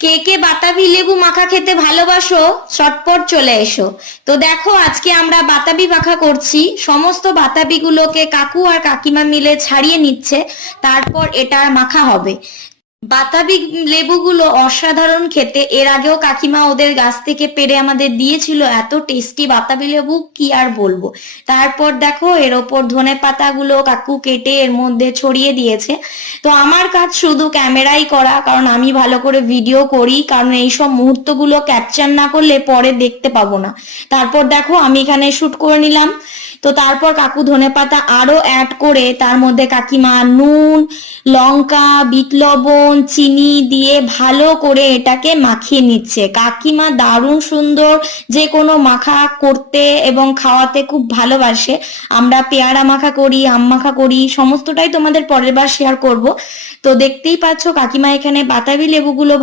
কে কে বাতাবি লেবু মাখা খেতে ভালোবাসো, চটপট চলে এসো। তো দেখো, আজকে আমরা বাতাবি মাখা করছি। সমস্ত বাতাবিগুলোকে কাকু আর কাকিমা মিলে ছাড়িয়ে নিচ্ছে, তারপর এটা মাখা হবে। বাতাবি লেবুগুলো অসাধারণ খেতে। এর আগেও কাকিমা ওদের গাছ থেকে পেড়ে আমাদের দিয়েছিল, এত টেস্টি বাতাবি লেবু কি আর বলবো। তারপর দেখো, এর ওপর ধনে পাতাগুলো কাকু কেটে এর মধ্যে ছড়িয়ে দিয়েছে। তো আমার কাজ শুধু ক্যামেরাই করা, কারণ আমি ভালো করে ভিডিও করি, কারণ এইসব মুহূর্তগুলো ক্যাপচার না করলে পরে দেখতে পাবো না। তারপর দেখো, আমি এখানে শুট করে নিলাম। তো তারপর কাকু ধনেপাতা আরো অ্যাড করে তার মধ্যে কাকিমা নুন, লঙ্কা, বিট লবণ, চিনি দিয়ে ভালো করে এটাকে মাখিয়ে নিচ্ছে। কাকিমা দারুণ সুন্দর যে কোনো মাখা করতে এবং খাওয়াতে খুব ভালোবাসে। আমরা পেয়ারা মাখা করি, আম মাখা করি, সমস্তটাই তোমাদের পরের বার শেয়ার করব। তো দেখতেই পাচ্ছ কাকিমা এখানে বাতাবি লেবুগুলো